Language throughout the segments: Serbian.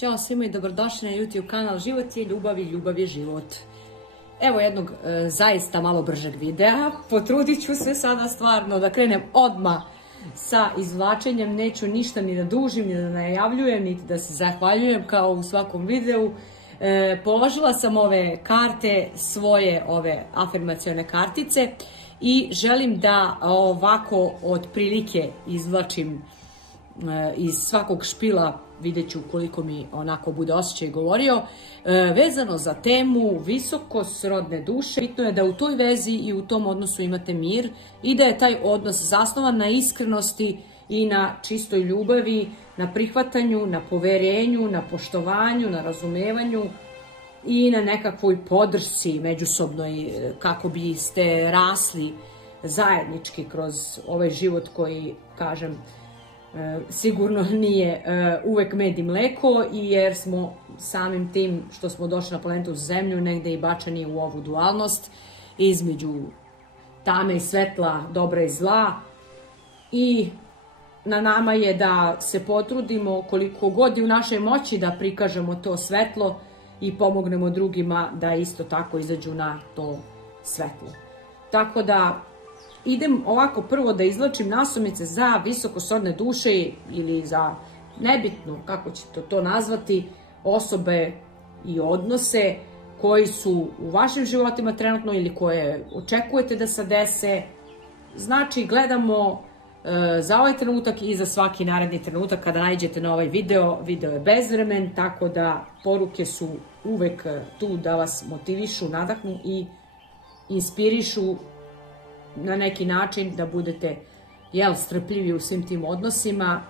Ćao svima i dobrodošli na YouTube kanal Život je ljubav i ljubav je život. Evo jednog zaista malo bržeg videa. Potrudit ću se sada stvarno da krenem odmah sa izvlačenjem. Neću ništa ni da dužim, ni da najavljujem, niti da se zahvaljujem kao u svakom videu. Položila sam ove karte, svoje ove afirmacione kartice i želim da ovako otprilike izvlačim iz svakog špila, vidjet ću koliko mi onako bude osjećaj govorio, vezano za temu visokosrodne duše. Bitno je da u toj vezi i u tom odnosu imate mir i da je taj odnos zasnovan na iskrenosti i na čistoj ljubavi, na prihvatanju, na poverenju, na poštovanju, na razumevanju i na nekakvoj podršci međusobnoj kako biste rasli zajednički kroz ovaj život koji, kažem, sigurno nije uvek med i mleko, jer smo samim tim što smo došli na planetu Zemlju negde i bačeni u ovu dualnost između tame i svetla, dobra i zla, i na nama je da se potrudimo koliko god je u našoj moći da prikažemo to svetlo i pomognemo drugima da isto tako izađu na to svetlo. Tako da idem ovako prvo da izvlačim nasumice za visokosrodne duše ili za, nebitno kako ćete to nazvati, osobe i odnose koji su u vašim životima trenutno ili koje očekujete da se dese. Znači, gledamo za ovaj trenutak i za svaki naredni trenutak. Kada naiđete na ovaj video, video je bezvremen, tako da poruke su uvek tu da vas motivišu, nadahnu i inspirišu na neki način da budete strpljivi u svim tim odnosima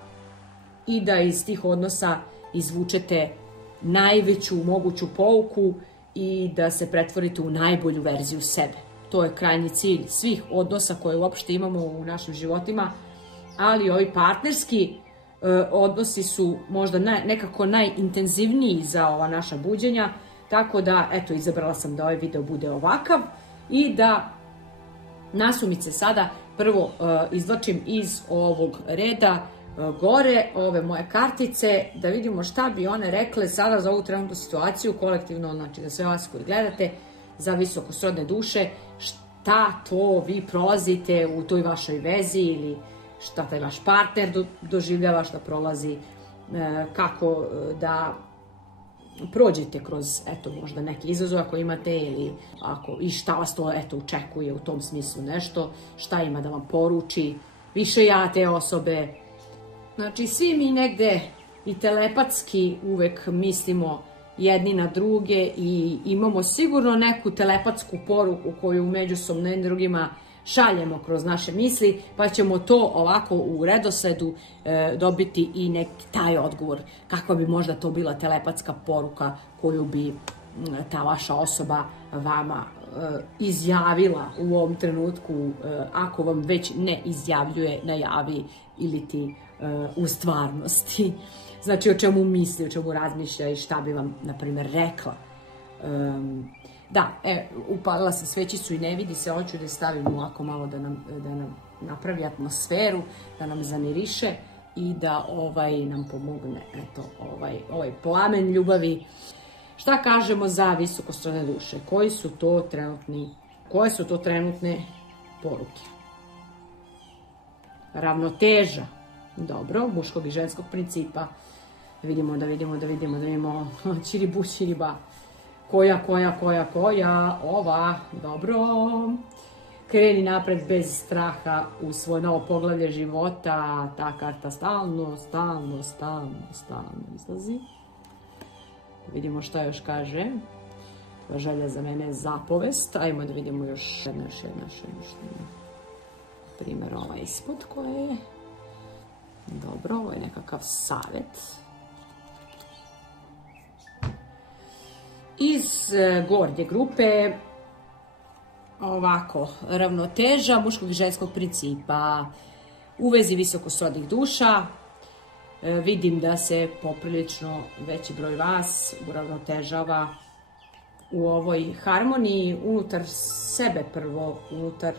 i da iz tih odnosa izvučete najveću moguću pouku i da se pretvorite u najbolju verziju sebe. To je krajnji cilj svih odnosa koje uopšte imamo u našim životima, ali ovi partnerski odnosi su možda nekako najintenzivniji za ova naša buđenja, tako da, eto, izabrala sam da ovaj video bude ovakav i da nasumice sada prvo izvlačim iz ovog reda gore, ove moje kartice, da vidimo šta bi one rekle sada za ovu trenutnu situaciju kolektivno, znači za sve vas koji gledate, za visokosrodne duše, šta to vi prolazite u toj vašoj vezi ili šta taj vaš partner doživljava, šta prolazi, kako da prođete kroz, eto, možda neke izazove ako imate ili ako, i šta vas to, eto, očekuje u tom smislu nešto, šta ima da vam poruči, više ja te osobe. Znači, svi mi negde i telepatski uvek mislimo jedni na druge i imamo sigurno neku telepatsku poruku koju međusobno jednim drugima šaljemo kroz naše misli, pa ćemo to ovako u redosledu dobiti i neki taj odgovor. Kakva bi možda to bila telepatska poruka koju bi ta vaša osoba vama izjavila u ovom trenutku, ako vam već ne izjavljuje, najavi ili ti u stvarnosti. Znači, o čemu misli, o čemu razmišlja i šta bi vam, na primjer, rekla. Da, upalila sam svećicu i ne vidi se, hoću da je stavim ovako malo da nam napravi atmosferu, da nam zamiriše i da nam pomogne, eto, ovaj plamen ljubavi. Šta kažemo za visokosrodne duše? Koje su to trenutne poruke? Ravnoteža. Dobro, muškog i ženskog principa. Da vidimo. Čiribu, čiriba. Koja, ova, dobro. Kreni napred bez straha u svoje novo poglavlje života. Ta karta stalno izlazi. Vidimo šta još kaže. Želja za mene je zapovest. Ajmo da vidimo još jedna. Primjer ovaj ispod koje je. Dobro, ovo je nekakav savjet. Iz gornje grupe, ovako, ravnoteža muškog i ženskog principa u vezi visokosrodnih duša. Vidim da se poprilično veći broj vas uravnotežava u ovoj harmoniji unutar sebe prvo, unutar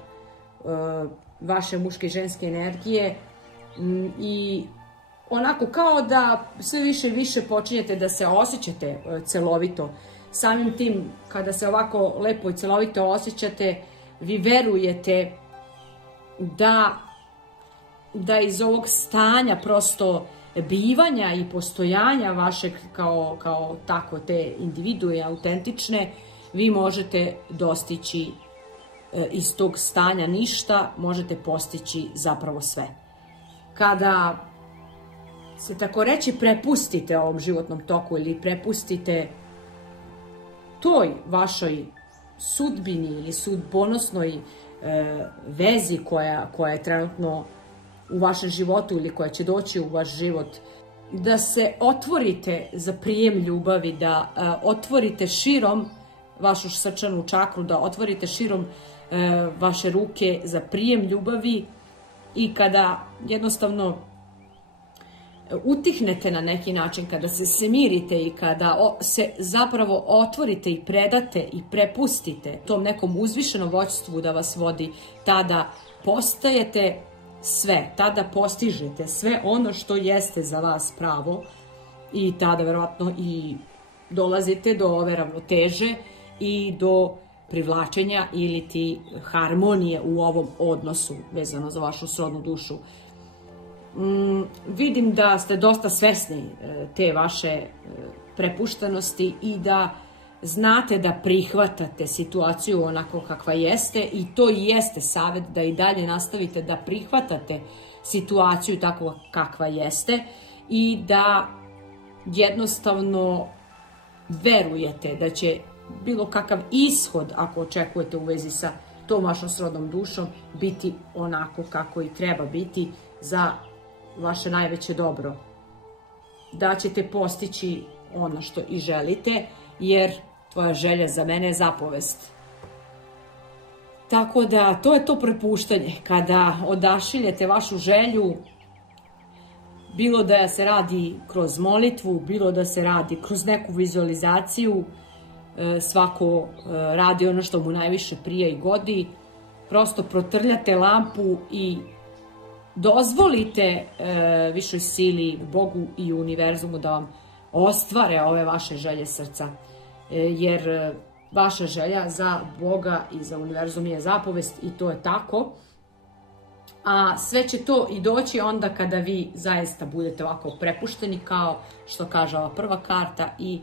vaše muške i ženske energije i onako kao da sve više i više počinjete da se osjećate celovito. Samim tim, kada se ovako lepo i celovito osjećate, vi verujete da iz ovog stanja prosto bivanja i postojanja vašeg kao tako te individue autentične, vi možete dostići iz tog stanja ništa, možete postići zapravo sve. Kada se tako reći prepustite ovom životnom toku ili prepustite toj vašoj sudbini ili sudbonosnoj vezi koja je trenutno u vašem životu ili koja će doći u vaš život, da se otvorite za prijem ljubavi, da otvorite širom vašu srčanu čakru, da otvorite širom vaše ruke za prijem ljubavi i kada jednostavno utihnete na neki način, kada se smirite i kada se zapravo otvorite i predate i prepustite tom nekom uzvišenom vođstvu da vas vodi, tada postajete sve, tada postižete sve ono što jeste za vas pravo i tada verovatno i dolazite do ove ravnoteže i do privlačenja ili ti harmonije u ovom odnosu vezano za vašu srodnu dušu. Vidim da ste dosta svesni te vaše prepuštenosti i da znate da prihvatate situaciju onako kakva jeste i to i jeste savjet da i dalje nastavite da prihvatate situaciju tako kakva jeste i da jednostavno verujete da će bilo kakav ishod, ako očekujete u vezi sa tom vašom srodnom dušom, biti onako kako i treba biti za vaše najveće dobro. Da ćete postići ono što i želite, jer tvoja želja za mene je zapovest. Tako da, to je to prepuštanje. Kada odašiljete vašu želju, bilo da se radi kroz molitvu, bilo da se radi kroz neku vizualizaciju, svako radi ono što mu najviše prija i godi, prosto protrljate lampu i dozvolite višoj sili, Bogu i univerzumu da vam ostvare ove vaše želje srca. Jer vaša želja za Boga i za univerzum je zapovest i to je tako. A sve će to i doći onda kada vi zaista budete ovako prepušteni, kao što kaže ova prva karta, i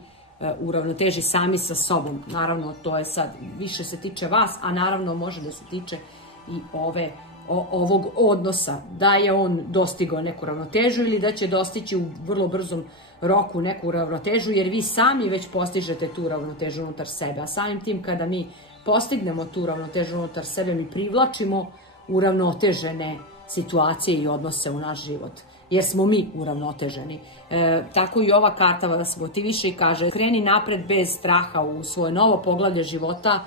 u ravnoteži sami sa sobom. Naravno, to je sad više se tiče vas, a naravno može da se tiče i ovog odnosa, da je on dostigao neku ravnotežu ili da će dostići u vrlo brzom roku neku ravnotežu, jer vi sami već postižete tu ravnotežu unutar sebe. A samim tim, kada mi postignemo tu ravnotežu unutar sebe, mi privlačimo uravnotežene situacije i odnose u naš život, jer smo mi uravnoteženi. Tako i ova karta vas motiviše i kaže: kreni napred bez straha u svoje novo poglavlje života.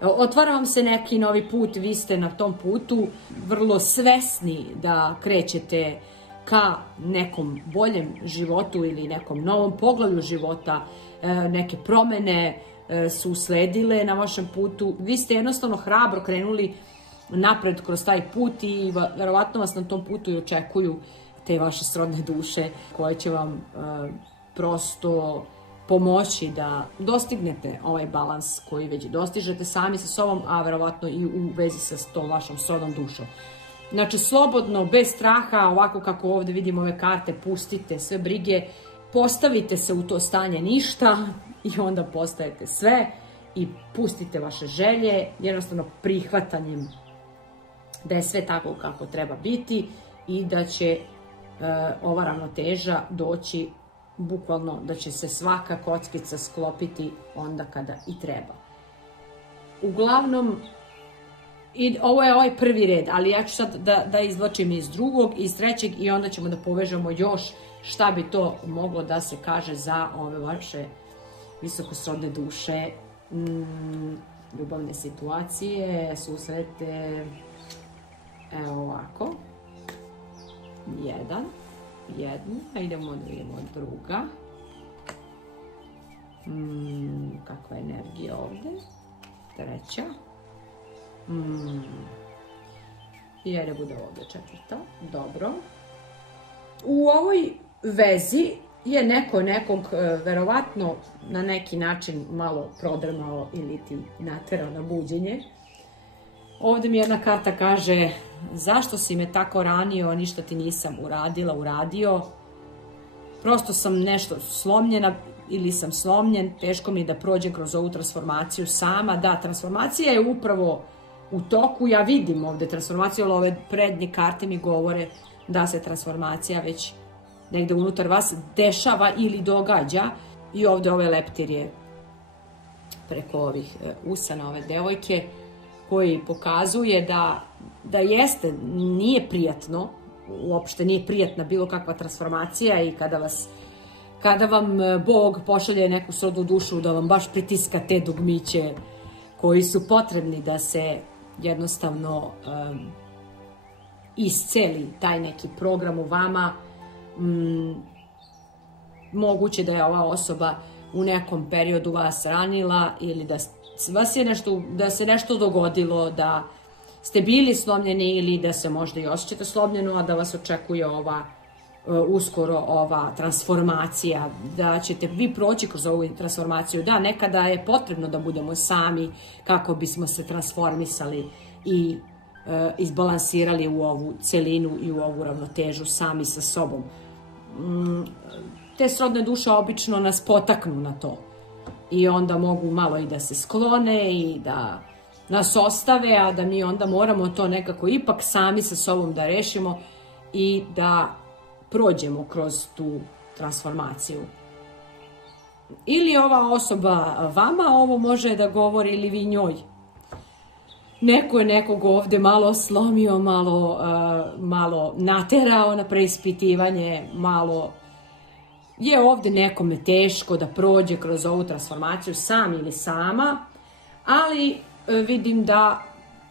Otvara vam se neki novi put, vi ste na tom putu vrlo svesni da krećete ka nekom boljem životu ili nekom novom poglavlju života. Neke promene su usledile na vašem putu. Vi ste jednostavno hrabro krenuli napred kroz taj put i verovatno vas na tom putu i očekuju te vaše srodne duše koje će vam prosto pomoći da dostignete ovaj balans koji već dostižete sami sa sobom, a verovatno i u vezi sa tom vašom srodnom dušom. Znači, slobodno, bez straha, ovako kako ovdje vidimo ove karte, pustite sve brige, postavite se u to stanje ništa i onda postajete sve i pustite vaše želje, jednostavno prihvatanjem da je sve tako kako treba biti i da će ova ravnoteža doći, bukvalno da će se svaka kockica sklopiti onda kada i treba. Uglavnom, ovo je ovaj prvi red, ali ja ću sad da izvlačim iz drugog, iz trećeg i onda ćemo da povežemo još šta bi to moglo da se kaže za ove vaše visokosrodne duše, ljubavne situacije, susrete. Evo ovako. Jedna, a idemo da vidimo druga. Kakva je energija ovdje? Treća. I ajde bude ovdje četvrta. Dobro. U ovoj vezi je neko nekog verovatno na neki način malo prodrmao ili ti naterao na buđenje. Ovdje mi jedna karta kaže: zašto si me tako ranio, ništa ti nisam uradio. Prosto sam nešto slomljena ili sam slomljen, teško mi da prođem kroz ovu transformaciju sama. Da, transformacija je upravo u toku, ja vidim ovdje transformaciju, ali ove prednje karte mi govore da se transformacija već negde unutar vas dešava ili događa. I ovdje ove leptirje preko ovih usana ove devojke, koji pokazuje da jeste, nije prijatno, uopšte nije prijatna bilo kakva transformacija i kada vam Bog pošalje neku srodnu dušu da vam baš pritiska te dugmiće koji su potrebni da se jednostavno isceli taj neki program u vama. Moguće da je ova osoba u nekom periodu vas ranila ili da se nešto dogodilo, da ste bili slomljeni ili da se možda i osjećate slomljeno, a da vas očekuje uskoro ova transformacija, da ćete vi proći kroz ovu transformaciju. Da, nekada je potrebno da budemo sami kako bismo se transformisali i izbalansirali u ovu celinu i u ovu ravnotežu sami sa sobom. Te srodne duše obično nas potaknu na to i onda mogu malo i da se sklone i da nas ostave, a da mi onda moramo to nekako ipak sami sa sobom da rešimo i da prođemo kroz tu transformaciju. Ili ova osoba vama ovo može da govori ili vi njoj. Neko je nekog ovdje malo slomio, malo naterao na preispitivanje, malo je ovdje nekome teško da prođe kroz ovu transformaciju sam ili sama, ali vidim da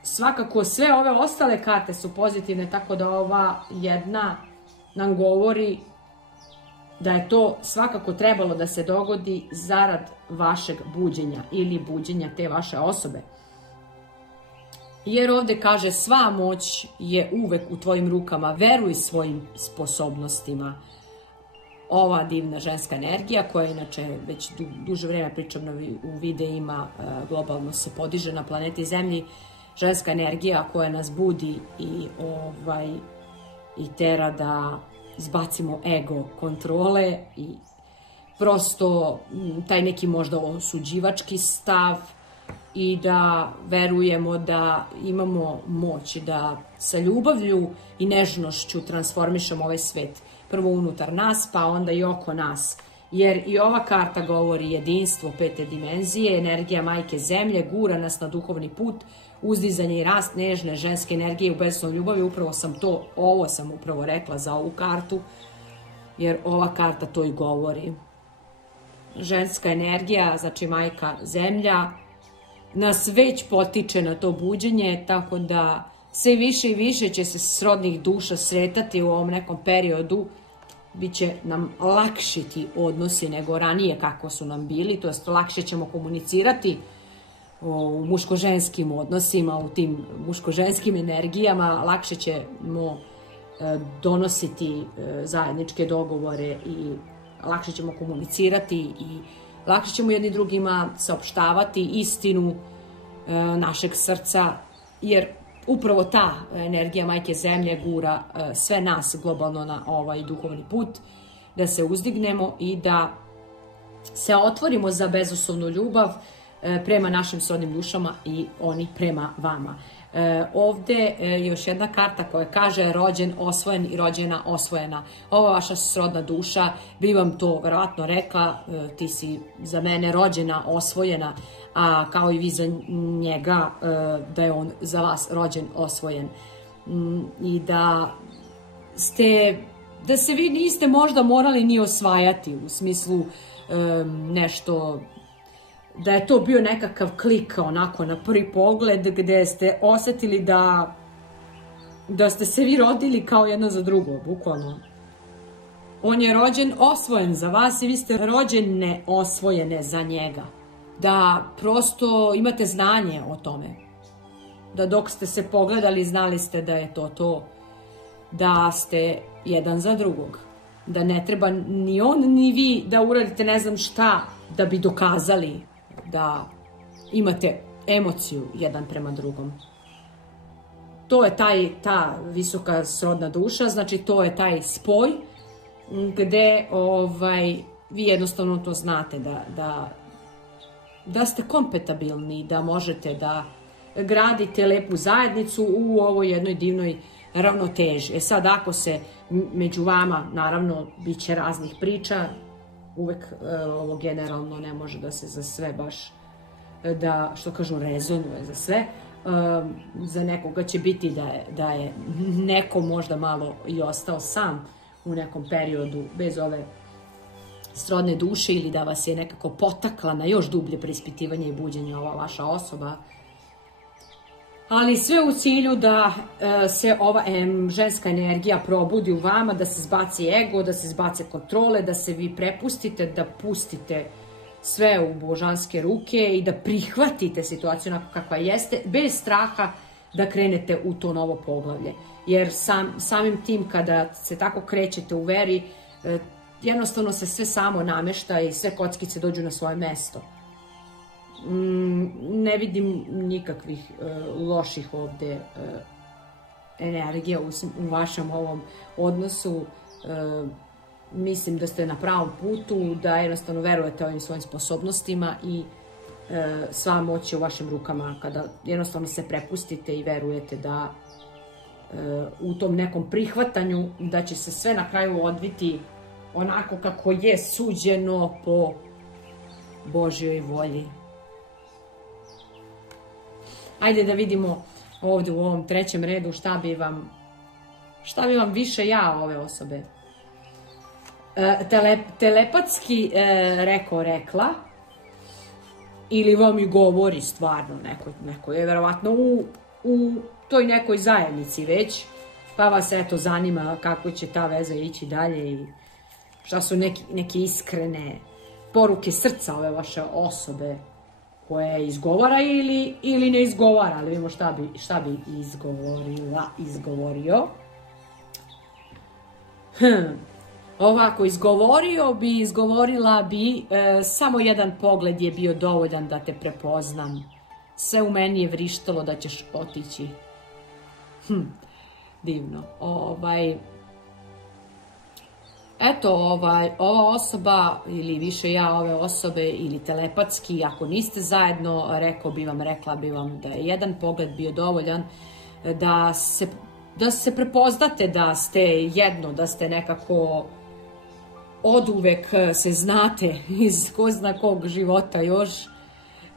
svakako sve ove ostale karte su pozitivne, tako da ova jedna nam govori da je to svakako trebalo da se dogodi zarad vašeg buđenja ili buđenja te vaše osobe. Jer ovdje kaže: sva moć je uvek u tvojim rukama, veruj svojim sposobnostima. Ova divna ženska energija, koja inače već duže vrijeme pričam u videima, globalno se podiže na planeti Zemlji, ženska energija koja nas budi i tera da izbacimo ego kontrole i prosto taj neki možda osuđivački stav i da verujemo da imamo moć da sa ljubavlju i nežnošću transformišemo ovaj svet. Prvo unutar nas, pa onda i oko nas. Jer i ova karta govori jedinstvo pete dimenzije, energija majke Zemlje, gura nas na duhovni put, uzdizanje i rast nežne ženske energije u bezuslovnoj ljubavi. Ovo sam upravo rekla za ovu kartu, jer ova karta to i govori. Ženska energija, znači majka Zemlja, nas već potiče na to buđenje, tako da sve više i više će se srodnih duša sretati u ovom nekom periodu. Biće nam lakši ti odnosi nego ranije kako su nam bili, to jest lakše ćemo komunicirati u muško-ženskim odnosima, u tim muško-ženskim energijama, lakše ćemo donositi zajedničke dogovore i lakše ćemo komunicirati i lakše ćemo jedni drugima saopštavati istinu našeg srca, jer upravo ta energija majke Zemlje gura sve nas globalno na ovaj duhovni put, da se uzdignemo i da se otvorimo za bezuslovnu ljubav prema našim srodnim dušama i oni prema vama. Ovdje je još jedna karta koja kaže rođen, osvojen i rođena, osvojena. Ova vaša srodna duša bi vam to verovatno rekla, ti si za mene rođena, osvojena, a kao i vi za njega, da je on za vas rođen, osvojen. I da se vi niste možda morali ni osvajati, u smislu nešto, da je to bio nekakav klik onako na prvi pogled gde ste osjetili da ste se vi rodili kao jedno za drugo, bukvalno. On je rođen, osvojen za vas i vi ste rođene, osvojene za njega. Da prosto imate znanje o tome. Da dok ste se pogledali znali ste da je to. da ste jedan za drugog. Da ne treba ni on ni vi da uradite ne znam šta da bi dokazali da imate emociju jedan prema drugom. To je ta visoka srodna duša, znači to je taj spoj gde vi jednostavno to znate da ste kompatibilni, da možete da gradite lepu zajednicu u ovoj jednoj divnoj ravnoteži. Sad, ako se među vama, naravno, bit će raznih priča, uvek ovo generalno ne može da se za sve baš, da, što kažu, rezonuje za sve. Za nekoga će biti da je neko možda malo i ostao sam u nekom periodu bez ove srodne duše ili da vas je nekako potakla na još dublje preispitivanje i buđenje ova vaša osoba. Ali sve u cilju da se ova ženska energija probudi u vama, da se zbaci ego, da se zbace kontrole, da se vi prepustite, da pustite sve u božanske ruke i da prihvatite situaciju onako kakva jeste, bez straha da krenete u to novo poglavlje. Jer samim tim kada se tako krećete u veri, jednostavno se sve samo namešta i sve kockice dođu na svoje mesto. Ne vidim nikakvih loših ovde energija u vašem ovom odnosu. Mislim da ste na pravom putu, da jednostavno verujete ovim svojim sposobnostima i sva moć je u vašim rukama kada jednostavno se prepustite i verujete da u tom nekom prihvatanju da će se sve na kraju odviti onako kako je suđeno po Božjoj volji. Ajde da vidimo ovdje u ovom trećem redu šta bi vam više ja ove osobe. Telepatski rekla ili vam i govori stvarno neko je verovatno u toj nekoj zajednici već, pa vas eto zanima kako će ta veza ići dalje i šta su neke iskrene poruke srca ove vaše osobe koje izgovara ili ne izgovara, ali vidimo šta bi izgovorio. Ovako, izgovorila bi, samo jedan pogled je bio dovoljan da te prepoznam. Sve u meni je vrištalo da ćeš otići. Divno. Eto, ova osoba ili više ja ove osobe ili telepatski, ako niste zajedno, rekla bi vam da je jedan pogled bio dovoljan, da se prepoznate da ste jedno, da ste nekako oduvek se znate iz ko zna kog života još,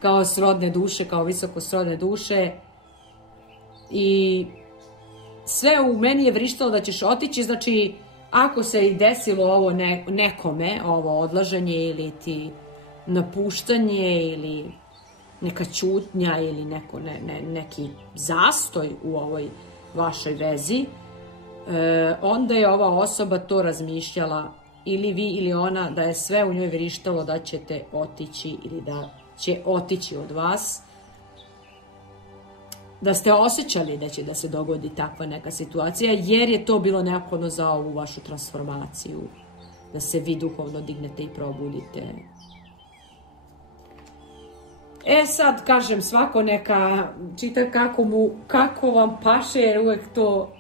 kao srodne duše, kao visoko srodne duše. I sve u meni je vrištalo da ćeš otići, znači ako se i desilo ovo nekome, ovo odlaženje ili ti napuštanje ili neka ćutnja ili neki zastoj u ovoj vašoj vezi, onda je ova osoba to razmišljala, ili vi ili ona, da je sve u njoj vrištalo da ćete otići ili da će otići od vas, da ste osjećali da će da se dogodi takva neka situacija, jer je to bilo neophodno za ovu vašu transformaciju, da se vi duhovno dignete i probudite. Sad, kažem, svako neka čita kako vam paše, jer uvek to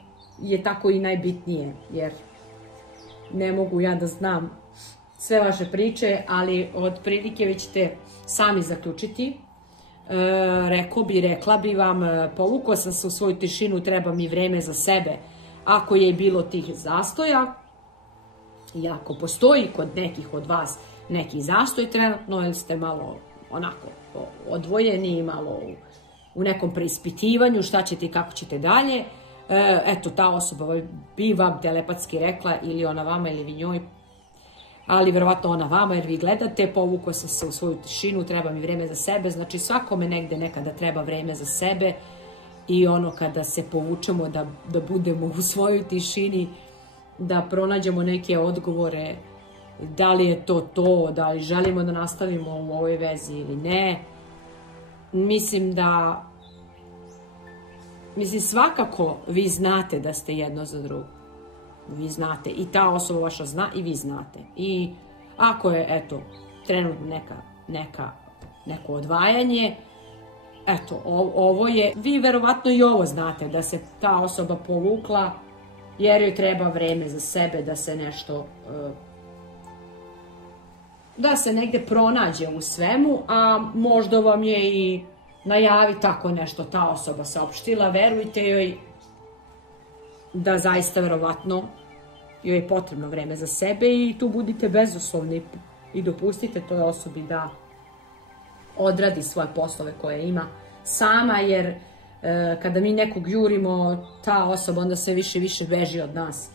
je tako i najbitnije, jer ne mogu ja da znam sve vaše priče, ali od prilike vi ćete sami zaključiti. Rekla bi vam, povukao sam se u svoju tišinu, treba mi vreme za sebe. Ako je bilo tih zastoja, i ako postoji kod nekih od vas neki zastoj trenutno, ili ste malo onako odvojeni, malo u nekom preispitivanju, šta ćete i kako ćete dalje, eto, ta osoba bi vam telepatski rekla, ili ona vama ili vi njoj, ali verovatno ona vama, jer vi gledate, povukao sam se u svoju tišinu, treba mi vreme za sebe. Znači svakome negde nekada treba vreme za sebe i ono kada se povučemo da budemo u svojoj tišini, da pronađemo neke odgovore, da li je to, da li želimo da nastavimo u ovoj vezi ili ne. Mislim svakako vi znate da ste jedno za drugo. vi znate, i ta osoba vaša zna i vi znate. I ako je, eto, trenutno neko odvajanje, eto, ovo je, vi verovatno i ovo znate, da se ta osoba povukla jer joj treba vreme za sebe, da se nešto, da se negde pronađe u svemu, a možda vam je i najavi tako nešto ta osoba saopštila, verujte joj da zaista verovatno joj je potrebno vreme za sebe i tu budite bezuslovni i dopustite toj osobi da odradi svoje poslove koje ima sama, jer kada mi nekog jurimo, ta osoba onda sve više i više beži od nas.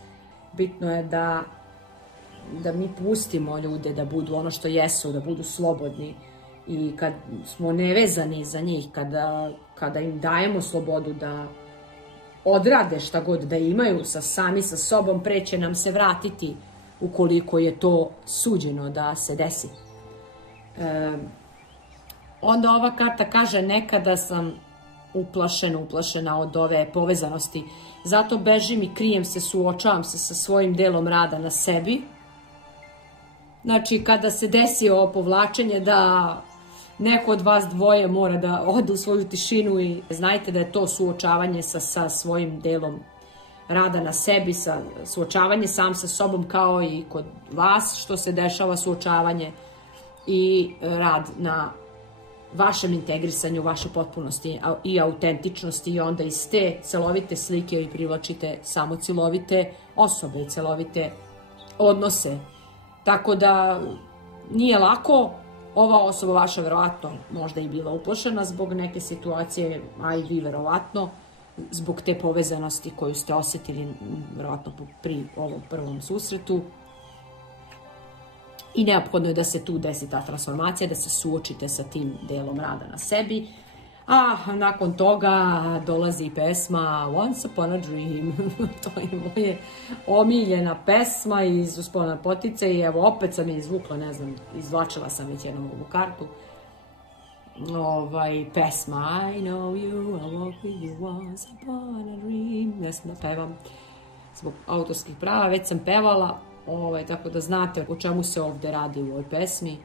Bitno je da mi pustimo ljude da budu ono što jesu, da budu slobodni i kad smo nevezani za njih, kada im dajemo slobodu da odrade šta god da imaju sami sa sobom, pre će nam se vratiti ukoliko je to suđeno da se desi. Onda ova karta kaže nekada sam uplašena od ove povezanosti, zato bežim i krijem se, suočavam se sa svojim delom rada na sebi. Znači, kada se desi ovo povlačenje da neko od vas dvoje mora da ode u svoju tišinu i znajte da je to suočavanje sa svojim delom rada na sebi, suočavanje sam sa sobom kao i kod vas što se dešava, suočavanje i rad na vašem integrisanju, vaše potpunosti i autentičnosti i onda iz te celovite slike vi privlačite samo celovite osobe i celovite odnose. Tako da nije lako, ova osoba vaša verovatno možda i bila uplašena zbog neke situacije, a i vi verovatno zbog te povezanosti koju ste osetili verovatno pri ovom prvom susretu. I neophodno je da se tu desi ta transformacija, da se suočite sa tim delom rada na sebi. A nakon toga dolazi pesma Once Upon a Dream. To je moje omiljena pesma iz Uspona potice i evo opet sam je izvukla, ne znam, izvlačila sam već jednom ovu kartu. Pesma I know you, I walk with you once upon a dream. Ne znam da pevam zbog autorskih prava, već sam pevala. Tako da znate o čemu se ovde radi u ovoj pesmi.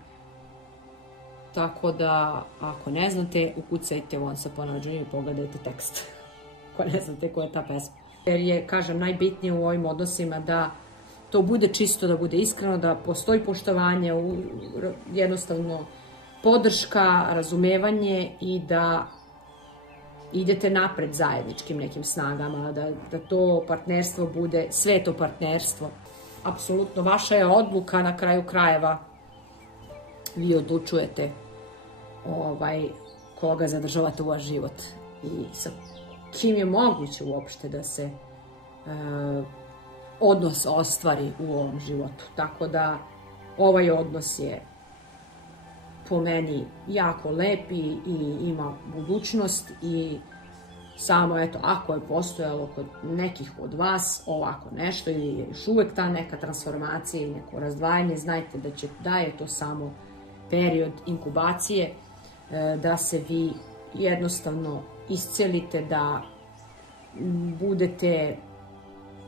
Tako da, ako ne znate, ukucajte Once Upon a Dream i pogledajte tekst. Ako ne znate koja je ta pesma. Jer je, kažem, najbitnije u ovim odnosima da to bude čisto, da bude iskreno, da postoji poštovanje, jednostavno podrška, razumevanje i da idete napred zajedničkim nekim snagama, da to partnerstvo bude sveto partnerstvo. Apsolutno, vaša je odluka na kraju krajeva. Vi odlučujete koga zadržavate u vaš život i sa kim je moguće uopšte da se odnos ostvari u ovom životu. Tako da ovaj odnos je po meni jako lep i ima budućnost i samo, eto, ako je postojalo kod nekih od vas ovako nešto ili je još uvek ta neka transformacija ili neko razdvajanje, znajte da je to samo period inkubacije, da se vi jednostavno iscelite, da budete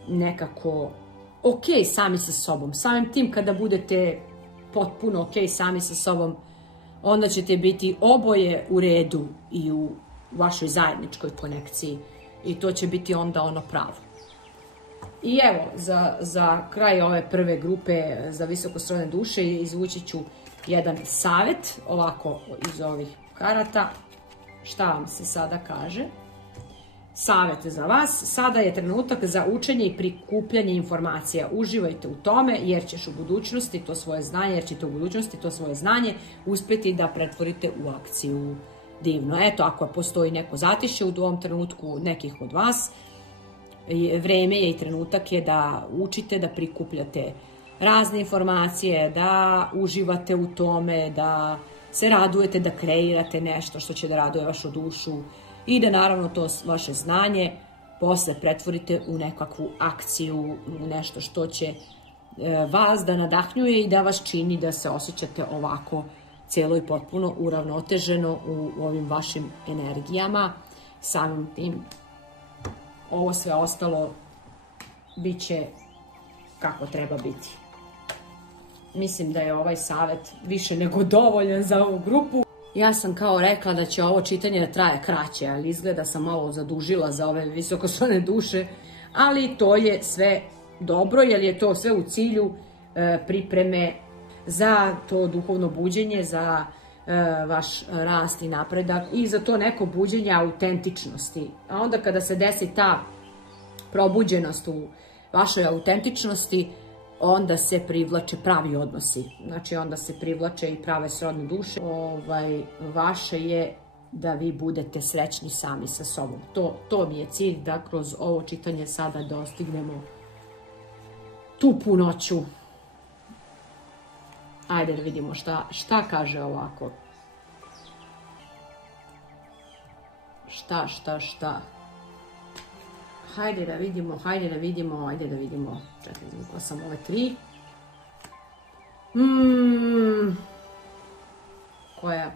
nekako ok sami sa sobom. Samim tim kada budete potpuno ok sami sa sobom, onda ćete biti oboje u redu i u vašoj zajedničkoj konekciji i to će biti onda ono pravo. I evo, za kraj ove prve grupe za visokostrojne duše izvući ću jedan savjet, ovako iz ovih karata. Šta vam se sada kaže? Savjet za vas. Sada je trenutak za učenje i prikupljanje informacija. Uživajte u tome jer ćete u budućnosti to svoje znanje uspjeti da pretvorite u akciju. Divno. Eto, ako postoji neko zatišje u ovom trenutku nekih od vas, vreme je i trenutak je da učite, da prikupljate razne informacije, da uživate u tome, da se radujete, da kreirate nešto što će da raduje vašu dušu i da naravno to vaše znanje posle pretvorite u nekakvu akciju, u nešto što će vas da nadahnjuje i da vas čini da se osjećate ovako cijelo i potpuno uravnoteženo u ovim vašim energijama. Samim tim ovo sve ostalo bit će kako treba biti. Mislim da je ovaj savjet više nego dovoljan za ovu grupu. Ja sam kao rekla da će ovo čitanje da traje kraće, ali izgleda sam malo zadužila za ove visokoslovne duše, ali to je sve dobro, jer je to sve u cilju pripreme za to duhovno buđenje, za vaš rast i napredak i za to neko buđenje autentičnosti. A onda kada se desi ta probuđenost u vašoj autentičnosti, onda se privlače pravi odnosi. Znači, onda se privlače i prave srodne duše. Vaše je da vi budete srećni sami sa sobom. To mi je cilj, da kroz ovo čitanje sada dostignemo tu punoću. Ajde da vidimo šta kaže ovako. Šta. Hajde da vidimo. Čekaj, izvukla sam ove 3.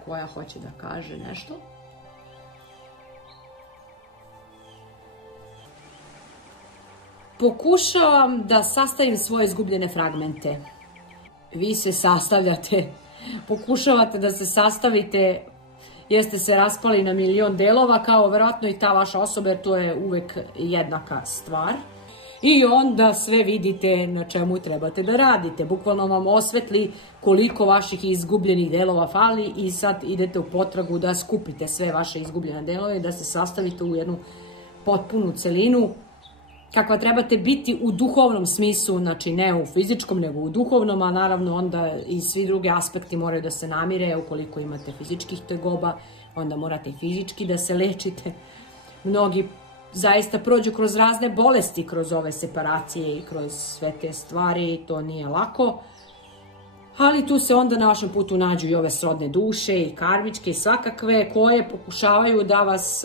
Koja hoće da kaže nešto? Pokušavam da sastavim svoje izgubljene fragmente. Vi se sastavljate. Pokušavate da se sastavite, jer ste se raspali na milion delova, kao verovatno i ta vaša osoba, jer to je uvek jednaka stvar. I onda sve vidite na čemu trebate da radite. Bukvalno vam osvetli koliko vaših izgubljenih delova fali i sad idete u potragu da skupite sve vaše izgubljene delove i da se sastavite u jednu potpunu celinu kakva trebate biti u duhovnom smislu, znači ne u fizičkom nego u duhovnom, a naravno onda i svi drugi aspekti moraju da se namire. Ukoliko imate fizičkih tegoba, onda morate i fizički da se lečite. Mnogi zaista prođu kroz razne bolesti, kroz ove separacije i kroz sve te stvari, to nije lako. Ali tu se onda na vašem putu nađu i ove srodne duše i karmičke i svakakve koje pokušavaju da vas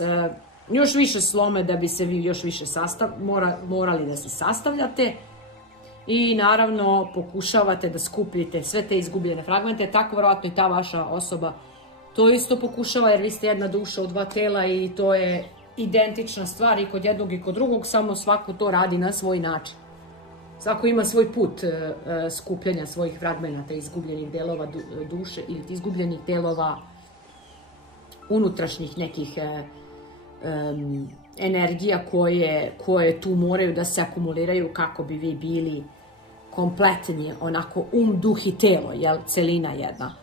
još više slome, da bi se vi još više morali da se sastavljate i naravno pokušavate da skupite sve te izgubljene fragmente. Tako verovatno i ta vaša osoba to isto pokušava, jer vi ste jedna duša u dva tela i to je identična stvar i kod jednog i kod drugog, samo svako to radi na svoj način. Svako ima svoj put skupljanja svojih fragmenata, izgubljenih delova duše ili izgubljenih delova unutrašnjih nekih energija koje tu moraju da se akumuliraju kako bi vi bili kompletni, onako duh i telo, celina jedna.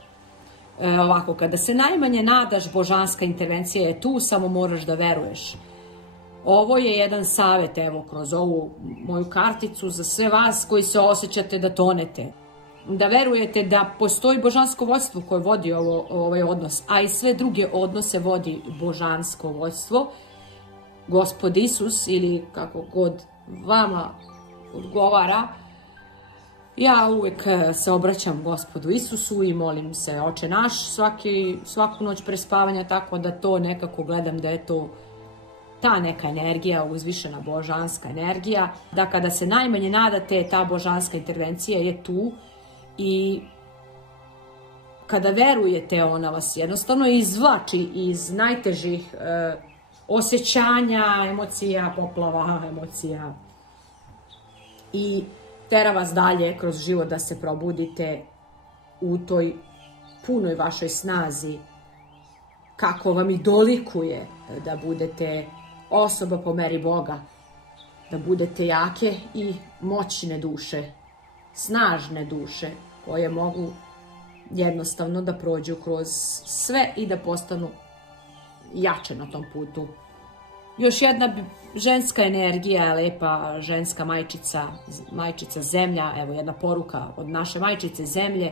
Ovako, kada se najmanje nadaš, božanska intervencija je tu, samo moraš da veruješ. Ovo je jedan savjet, evo, kroz ovu moju karticu za sve vas koji se osjećate da tonete. Da verujete da postoji božansko vođstvo koje vodi ovaj odnos, a i sve druge odnose vodi božansko vođstvo. Gospod Isus, ili kako god vama odgovara, ja uvek se obraćam Gospodu Isusu i molim se Oče naš svaku noć pre spavanja, tako da to nekako gledam da je to ta neka energija, uzvišena božanska energija, da kada se najmanje nadate, ta božanska intervencija je tu i kada verujete, ona vas jednostavno izvlači iz najtežih osjećanja, emocija, poplava emocija i tera vas dalje kroz život da se probudite u toj punoj vašoj snazi, kako vam i dolikuje da budete osoba po meri Boga, da budete jake i moćne duše, snažne duše koje mogu jednostavno da prođu kroz sve i da postanu jače na tom putu. Još jedna ženska energija, lepa ženska majčica zemlja, evo jedna poruka od naše majčice zemlje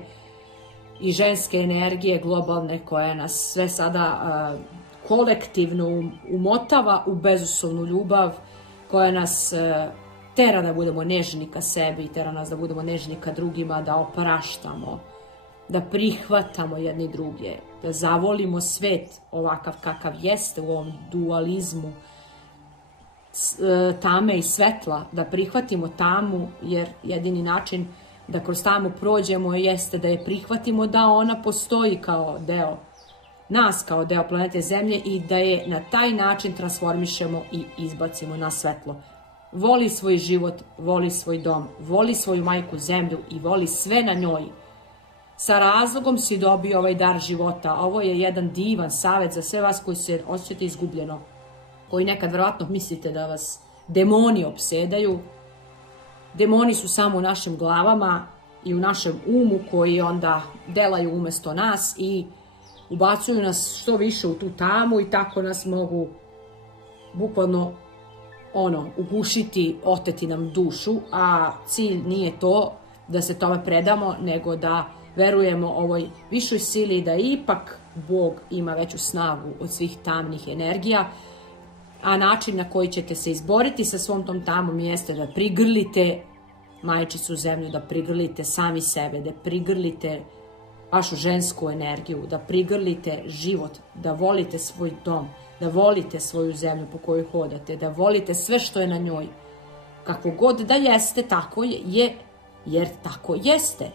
i ženske energije globalne koja nas sve sada kolektivno umotava u bezuslovnu ljubav, koja nas tera da budemo nežni ka sebi, tera nas da budemo nežni ka drugima, da opraštamo, da prihvatamo jedni druge, da zavolimo svet ovakav kakav jeste u ovom dualizmu tame i svetla, da prihvatimo tamu, jer jedini način da kroz tamu prođemo jeste da je prihvatimo da ona postoji kao deo nas, kao deo planete Zemlje i da je na taj način transformišemo i izbacimo na svetlo. Voli svoj život, voli svoj dom, voli svoju majku zemlju i voli sve na njoj. Sa razlogom si dobio ovaj dar života. Ovo je jedan divan savjet za sve vas koji se osjećate izgubljeno, koji nekad vjerojatno mislite da vas demoni opsedaju. Demoni su samo u našim glavama i u našem umu koji onda delaju umjesto nas i ubacuju nas što više u tu tamu i tako nas mogu bukvalno ugušiti, oteti nam dušu, a cilj nije to da se tome predamo, nego da verujemo ovoj višoj sili, da ipak Bog ima veću snagu od svih tamnih energija, a način na koji ćete se izboriti sa svom tom tamom jeste da prigrlite majčicu zemlju, da prigrlite sami sebe, da prigrlite vašu žensku energiju, da prigrlite život, da volite svoj dom, da volite svoju zemlju po kojoj hodate, da volite sve što je na njoj. Kako god da jeste, tako je, jer tako jeste.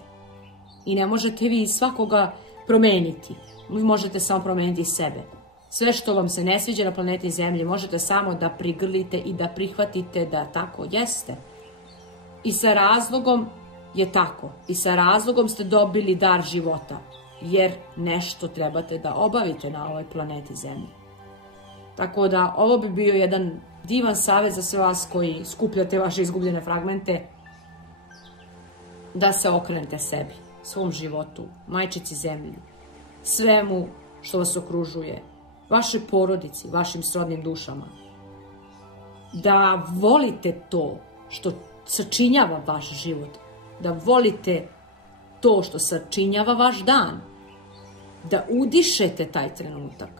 I ne možete vi svakoga promeniti. Vi možete samo promeniti sebe. Sve što vam se ne sviđa na planeti Zemlji možete samo da prigrlite i da prihvatite da tako jeste. I sa razlogom je tako. I sa razlogom ste dobili dar života. Jer nešto trebate da obavite na ovoj planeti Zemlji. Tako da ovo bi bio jedan divan savjet za sve vas koji skupljate vaše izgubljene fragmente, da se okrenete sebi, svom životu, majčici zemlji, svemu što vas okružuje, vašoj porodici, vašim srodnim dušama. Da volite to što sačinjava vaš život, da volite to što sačinjava vaš dan, da udišete taj trenutak,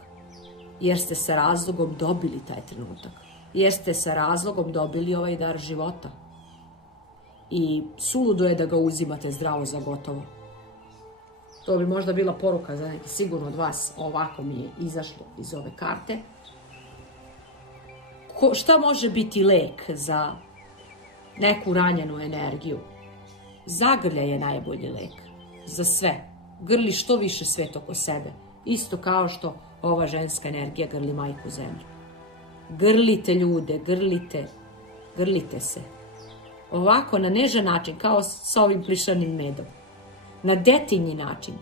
jer ste sa razlogom dobili taj trenutak, jer ste sa razlogom dobili ovaj dar života. I suludo je da ga uzimate zdravo za gotovo. To bi možda bila poruka za neki sigurno od vas, ovako mi je izašlo iz ove karte. Šta može biti lek za neku ranjenu energiju? Zagrljaj je najbolji lek za sve. Grli što više svet oko sebe. Isto kao što ova ženska energija grli majku zemlju. Grlite ljude, grlite se. Ovako, na nežan način, kao sa ovim plišanim medom. Na detinji način,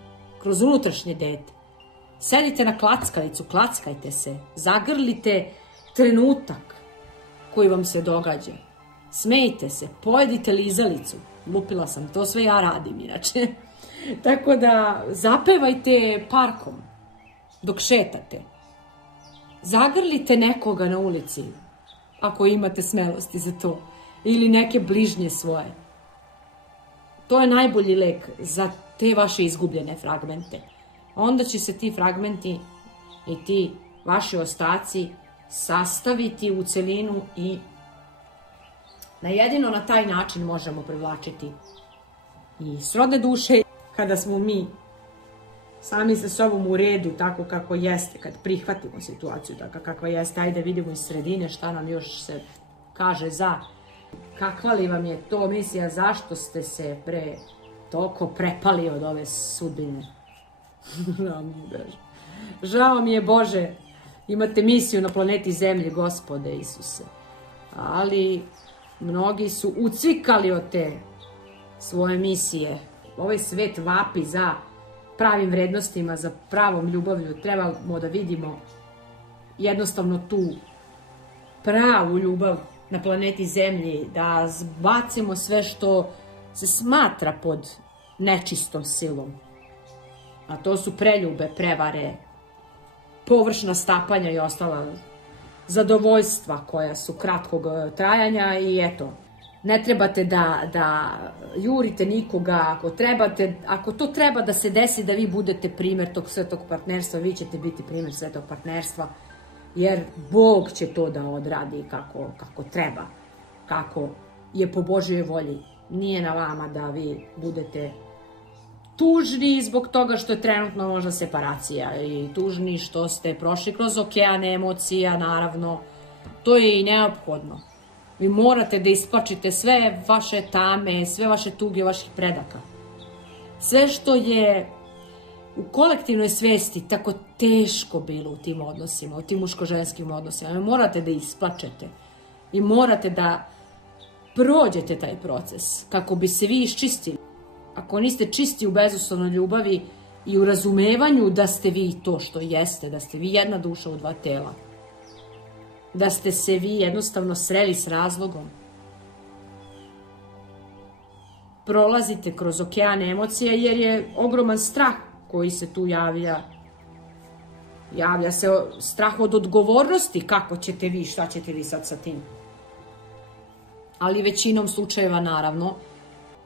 kroz unutrašnje dete. Sedite na klackalicu, klackajte se, zagrlite trenutak koji vam se događa. Smejte se, pojedite lizalicu. Lupila sam, to sve ja radim inače. Tako da zapevajte parkom dok šetate. Zagrlite nekoga na ulici, ako imate smelosti za to. Ili neke bližnje svoje. To je najbolji lek za te vaše izgubljene fragmente. Onda će se ti fragmenti i ti vaši ostaci sastaviti u celinu i jedino na taj način možemo privlačiti i srodne duše. Kada smo mi sami sa sobom u redu, tako kako jeste, kad prihvatimo situaciju tako kakva jeste, ajde vidimo iz sredine šta nam još se kaže za. Kakva li vam je to misija, zašto ste se toliko prepali od ove sudbine? Žao mi je Bože, imate misiju na planeti Zemlji, Gospode Isuse. Ali mnogi su ucvikali od te svoje misije. Ovaj svet vapi za pravim vrednostima, za pravom ljubavlju. Trebamo da vidimo jednostavno tu pravu ljubav na planeti Zemlji, da zbacimo sve što se smatra pod nečistom silom. A to su preljube, prevare, površna stapanja i ostala zadovoljstva koja su kratkog trajanja i eto, ne trebate da jurite nikoga, ako to treba da se desi da vi budete primjer tog svetog partnerstva, vi ćete biti primjer svetog partnerstva, jer Bog će to da odradi kako treba, kako je po Božjoj volji. Nije na vama da vi budete tužni zbog toga što je trenutno možda separacija i tužni što ste prošli kroz okean emocija, naravno. To je i neophodno. Vi morate da isplačite sve vaše tame, sve vaše tuge, vaših predaka. Sve što je u kolektivnoj svesti tako teško bilo u tim odnosima, u tim muško-ženskim odnosima. Vi morate da isplačete. Vi morate da prođete taj proces, kako bi se vi iščistili. Ako niste čisti u bezuslovnoj ljubavi i u razumevanju da ste vi to što jeste, da ste vi jedna duša u dva tela, da ste se vi jednostavno sreli s razlogom, prolazite kroz okean emocija jer je ogroman strah koji se tu javlja. Javlja se strah od odgovornosti, kako ćete vi, šta ćete vi sad sa tim. Ali većinom slučajeva, naravno,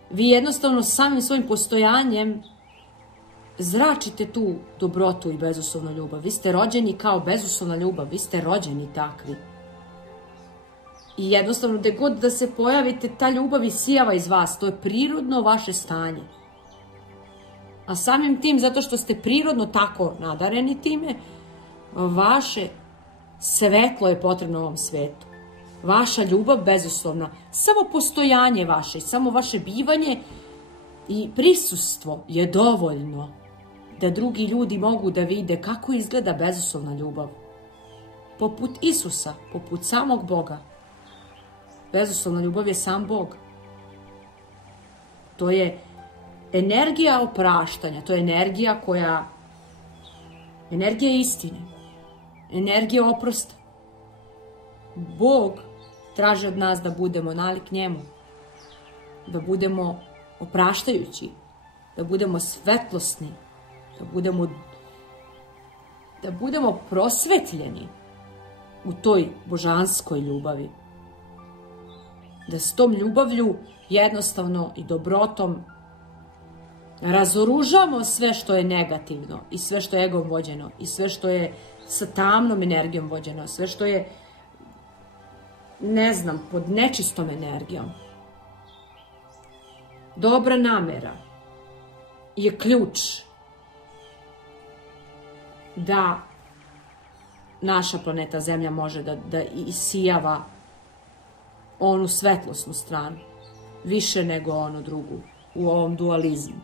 vi jednostavno samim svojim postojanjem zračite tu dobrotu i bezuslovnu ljubav. Vi ste rođeni kao bezuslovna ljubav, vi ste rođeni takvi. I jednostavno, gde god da se pojavite, ta ljubav isijava iz vas, to je prirodno vaše stanje. A samim tim, zato što ste prirodno tako nadareni time, vaše svetlo je potrebno ovom svetu. Vaša ljubav bezuslovna, samo postojanje vaše, samo vaše bivanje i prisustvo je dovoljno da drugi ljudi mogu da vide kako izgleda bezuslovna ljubav. Poput Isusa, poput samog Boga. Bezuslovna ljubav je sam Bog. To je energija opraštanja, to je energija koja... Energija istine, energija oprosta. Bog traži od nas da budemo nalik njemu, da budemo opraštajući, da budemo svetlosni, da budemo prosvetljeni u toj božanskoj ljubavi. Da s tom ljubavlju jednostavno i dobrotom razoružamo sve što je negativno i sve što je egom vođeno i sve što je sa tamnom energijom vođeno, sve što je, ne znam, pod nečistom energijom. Dobra namera je ključ da naša planeta Zemlja može da isijava onu svetlosnu stranu, više nego onu drugu, u ovom dualizmu.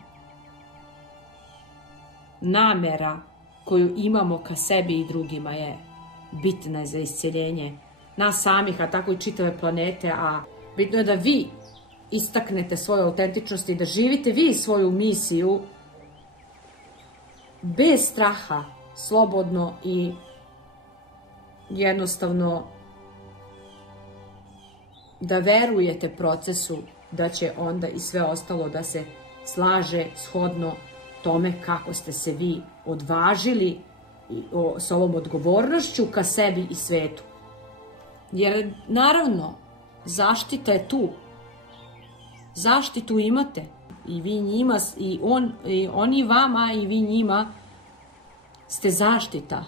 Namera koju imamo ka sebi i drugima je bitna za isceljenje nas samih, a tako i čitave planete, a bitno je da vi istaknete svoju autentičnost i da živite vi svoju misiju bez straha, slobodno i jednostavno da verujete procesu da će onda i sve ostalo da se slaže shodno tome kako ste se vi odvažili s ovom odgovornošću ka sebi i svetu. Jer naravno, zaštita je tu. Zaštitu imate. I vi njima, i oni vama i vi njima ste zaštita.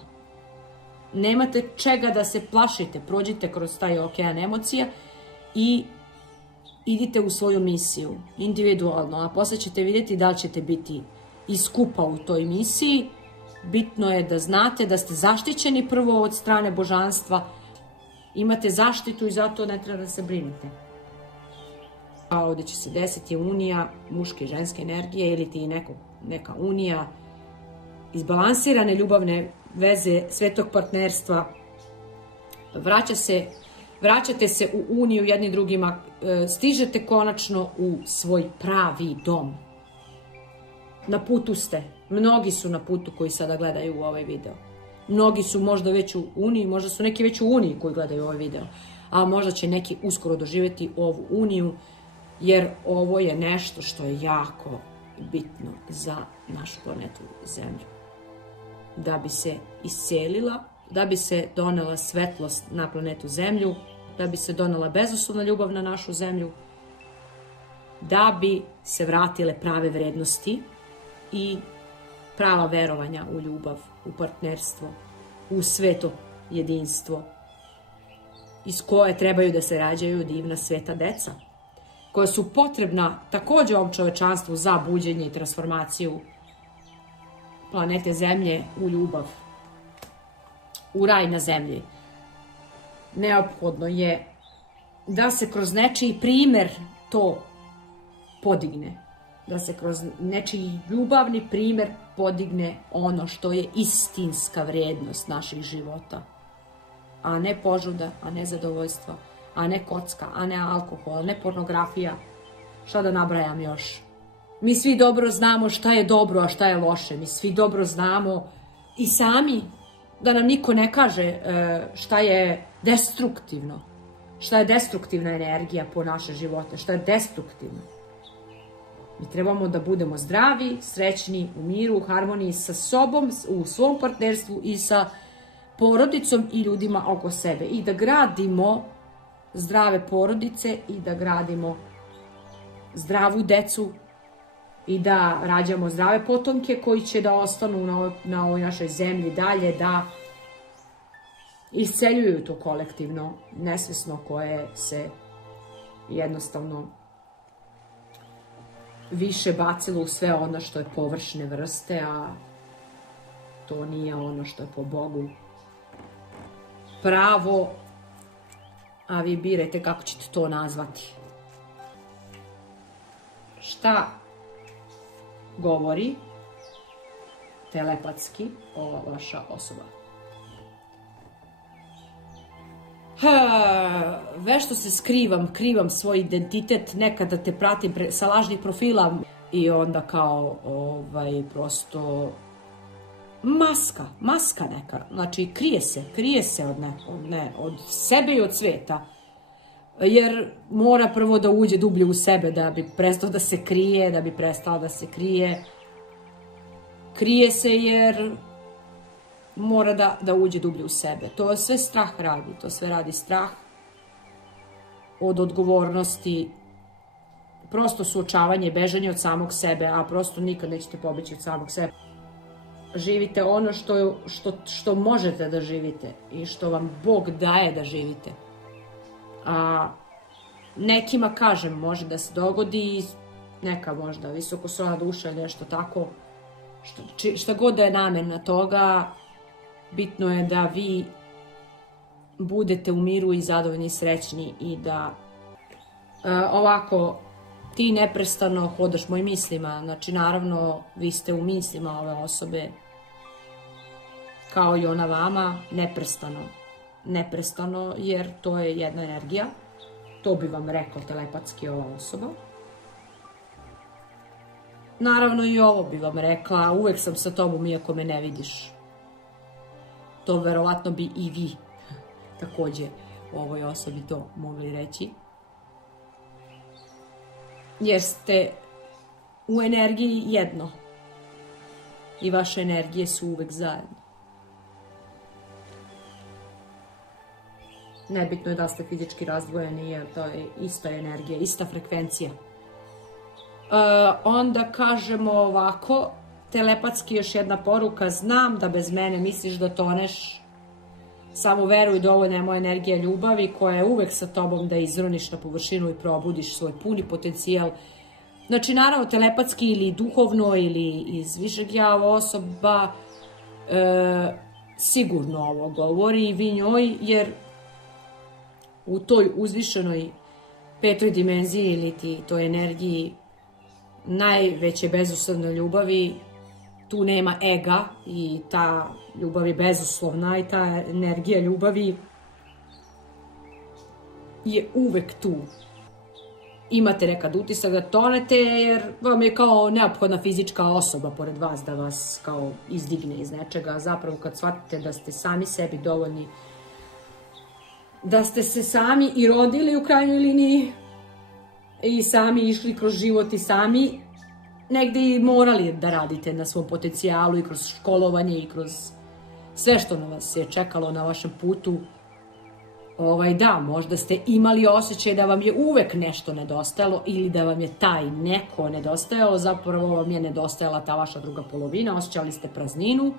Nemate čega da se plašite. Prođite kroz taj okean emocija i idite u svoju misiju, individualno, a posle ćete vidjeti da li ćete biti iskupa u toj misiji. Bitno je da znate da ste zaštićeni prvo od strane božanstva, imate zaštitu i zato ne treba da se brinete. A ovdje će se desiti unija muške i ženske energije ili ti neka unija izbalansirane ljubavne veze, svetog partnerstva. Vraćate se u uniju jedni drugima, stižete konačno u svoj pravi dom. Na putu ste. Mnogi su na putu koji sada gledaju ovaj video. Mnogi su možda već u uniji, možda su neki već u uniji koji gledaju ovaj video. A možda će neki uskoro doživjeti ovu uniju, jer ovo je nešto što je jako bitno za našu planetu Zemlju. Da bi se iscelila, da bi se donela svetlost na planetu Zemlju, da bi se donela bezuslovna ljubav na našu Zemlju, da bi se vratile prave vrednosti i prava verovanja u ljubav, u partnerstvo, u sveto jedinstvo, iz koje trebaju da se rađaju divna sveta deca, koja su potrebna također ovom čovečanstvu za buđenje i transformaciju planete Zemlje u ljubav, u raj na zemlji. Neophodno je da se kroz nečiji primer to podigne, da se kroz nečiji ljubavni primer podigne ono što je istinska vrednost naših života, a ne požuda, a ne zadovoljstva, a ne kocka, a ne alkohol, ne pornografija. Šta da nabrajam još? Mi svi dobro znamo šta je dobro, a šta je loše. Mi svi dobro znamo i sami da nam niko ne kaže šta je destruktivno. Šta je destruktivna energija po naše živote, šta je destruktivno. Mi trebamo da budemo zdravi, srećni, u miru, u harmoniji sa sobom, u svom partnerstvu i sa porodicom i ljudima oko sebe. I da gradimo zdrave porodice i da gradimo zdravu decu i da rađamo zdrave potomke koji će da ostanu na ovoj našoj zemlji dalje, da isceljuju to kolektivno, nesvesno koje se jednostavno više bacilo u sve ono što je površne vrste, a to nije ono što je po Bogu pravo, a vi birajte kako ćete to nazvati. Šta govori telepatski ova vaša osoba? Vešto se krivam svoj identitet, nekada te pratim sa lažnih profila i onda kao prosto maska neka, znači krije se od sebe i od sveta, jer mora prvo da uđe dublje u sebe da bi prestao da se krije, da bi prestao da se krije. Krije se jer mora da uđe dublje u sebe. To sve strah radi, to sve radi strah od odgovornosti, prosto suočavanje, bežanje od samog sebe, a prosto nikad nećete pobeći od samog sebe. Živite ono što možete da živite i što vam Bog daje da živite. A nekima, kažem, može da se dogodi neka možda visokosrojna duša ili nešto tako, šta god da je namena toga, bitno je da vi budete u miru i zadovoljni i srećni i da ovako ti neprestano hodaš mojim mislima, znači naravno vi ste u mislima ove osobe kao i ona vama, neprestano, jer to je jedna energija, to bi vam rekla telepatski ova osoba. Naravno i ovo bi vam rekla, uvek sam sa tobom iako me ne vidiš. To verovatno bi i vi takođe ovoj osobi to mogli reći. Jer ste u energiji jedno i vaše energije su uvek zajedno. Nebitno je da ste fizički razdvojeni jer to je ista energija, ista frekvencija. Onda kažemo ovako, telepatski još jedna poruka, znam da bez mene misliš da toneš, samo veruj, dovoljna je moja energija ljubavi koja je uvek sa tobom da izroniš na površinu i probudiš svoj puni potencijal. Znači naravno telepatski ili duhovno ili iz višeg ja osoba sigurno ovo govori i vi njoj, jer u toj uzvišenoj petoj dimenziji ili toj energiji najveće bezuslovne ljubavi, tu nema ega i ta ljubav je bezuslovna i ta energija ljubavi je uvek tu. Imate nekad utisak da tonete jer vam je kao neophodna fizička osoba pored vas da vas kao izdigne iz nečega. Zapravo kad shvatite da ste sami sebi dovoljni, da ste se sami i rodili u krajnjoj liniji i sami išli kroz život i sami negde i morali da radite na svom potencijalu i kroz školovanje i kroz sve što na vas je čekalo na vašem putu. Da, možda ste imali osjećaj da vam je uvek nešto nedostajalo ili da vam je taj neko nedostajalo, zapravo vam je nedostajala ta vaša druga polovina, osjećali ste prazninu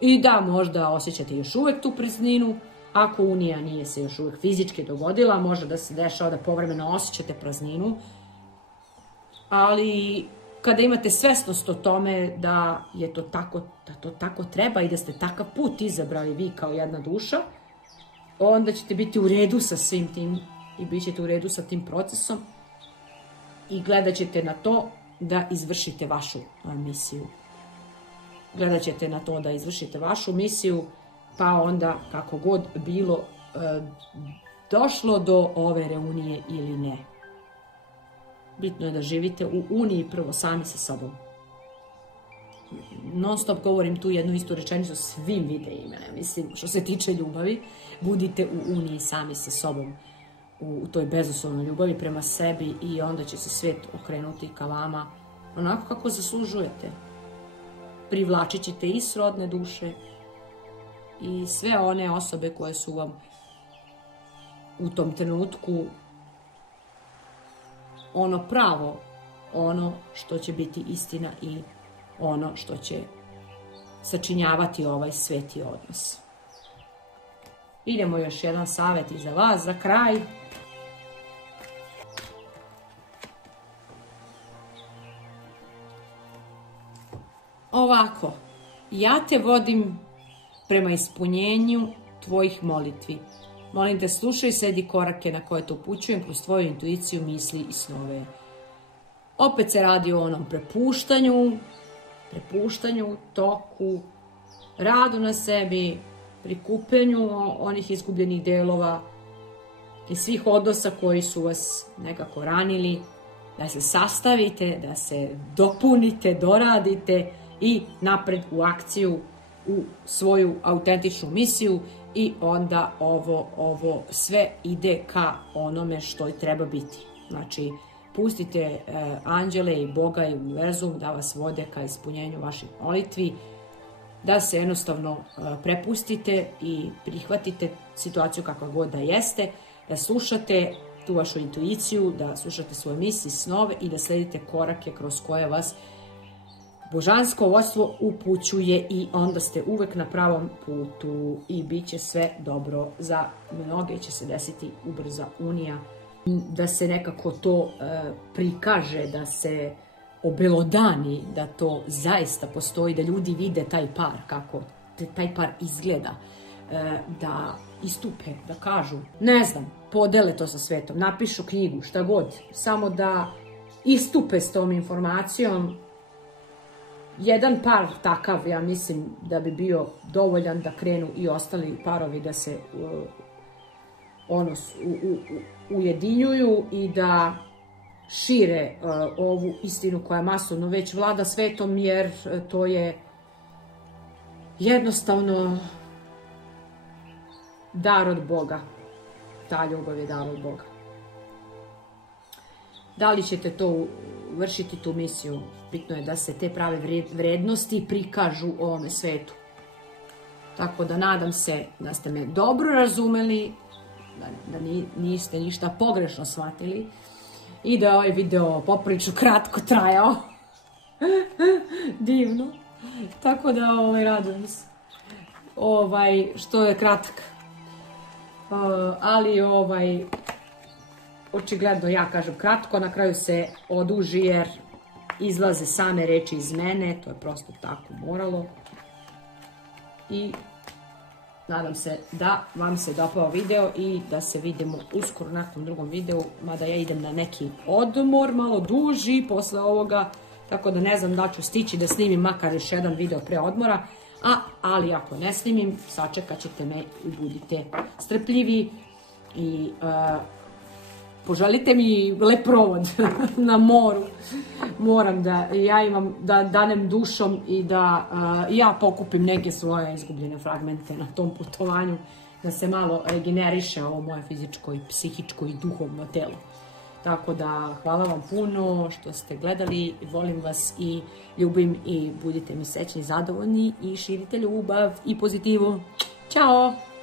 i da, možda osjećate još uvek tu prazninu. Ako unija nije se još uvek fizički dogodila, može da se dešava da povremeno osjećate prazninu, ali kada imate svesnost o tome da je to tako, da to tako treba i da ste takav put izabrali vi kao jedna duša, onda ćete biti u redu sa svim tim i bit ćete u redu sa tim procesom i gledat ćete na to da izvršite vašu misiju. Gledat ćete na to da izvršite vašu misiju, pa onda kako god bilo došlo do ove reunije ili ne. Bitno je da živite u uniji prvo sami sa sobom. Non stop govorim tu jednu istu rečenicu svim videima, mislim, što se tiče ljubavi, budite u uniji sami sa sobom, u toj bezuslovnoj ljubavi prema sebi i onda će se svijet okrenuti ka vama onako kako zaslužujete. Privlačit ćete i srodne duše i sve one osobe koje su vam u tom trenutku ono pravo, ono što će biti istina i ono što će sačinjavati ovaj sveti odnos. Idemo još jedan savjet i za vas, za kraj. Ovako, ja te vodim prema ispunjenju tvojih molitvi. Molim te, slušaj, sledi korake na koje te upućujem kroz tvoju intuiciju, misli i snove. Opet se radi o onom prepuštanju, toku, radu na sebi, prikupljanju onih izgubljenih delova i svih odnosa koji su vas nekako ranili, da se sastavite, da se dopunite, doradite i napred u akciju, u svoju autentičnu misiju i onda ovo sve ide ka onome što i treba biti. Znači, pustite anđele i Boga i univerzum da vas vode ka ispunjenju vaših molitvi, da se jednostavno prepustite i prihvatite situaciju kakva god da jeste, da slušate tu vašu intuiciju, da slušate svoje misli, snove i da sledite korake kroz koje vas božansko vodstvo upućuje i onda ste uvek na pravom putu i bit će sve dobro. Za mnoge će se desiti ubrza unija, da se nekako to prikaže, da se obelodani, da to zaista postoji, da ljudi vide taj par, kako taj par izgleda, da istupe, da kažu, ne znam, podele to sa svetom, napišu knjigu, šta god, samo da istupe s tom informacijom. Jedan par takav, ja mislim da bi bio dovoljan da krenu i ostali parovi da se ujedinjuju i da šire ovu istinu koja masovno već vlada svetom, jer to je jednostavno dar od Boga. Ta ljubav je dar od Boga. Da li ćete to vršiti, tu misiju? Bitno je da se te prave vrednosti prikažu u ovome svetu. Tako da nadam se da ste me dobro razumeli, da niste ništa pogrešno shvatili i da ovaj video poprilično kratko trajao. Divno. Tako da radujem se što je kratak. Ali očigledno ja kažem kratko, na kraju se oduži jer izlaze same reči iz mene, to je prosto tako moralo. I nadam se da vam se dopao video i da se vidimo uskoro na tom drugom videu, mada ja idem na neki odmor, malo duži posle ovoga, tako da ne znam da ću stići da snimim makar još jedan video pre odmora, ali ako ne snimim, sačekat ćete me i budite strpljivi i poželite mi lep provod na moru. Moram da ja imam, da danem dušom i da ja pokupim neke svoje izgubljene fragmente na tom putovanju, da se malo regeneriše ovo moje fizičko i psihičko i duhovno telo. Tako da hvala vam puno što ste gledali, volim vas i ljubim i budite mi srećni, zadovoljni i širite ljubav i pozitivu. Ćao!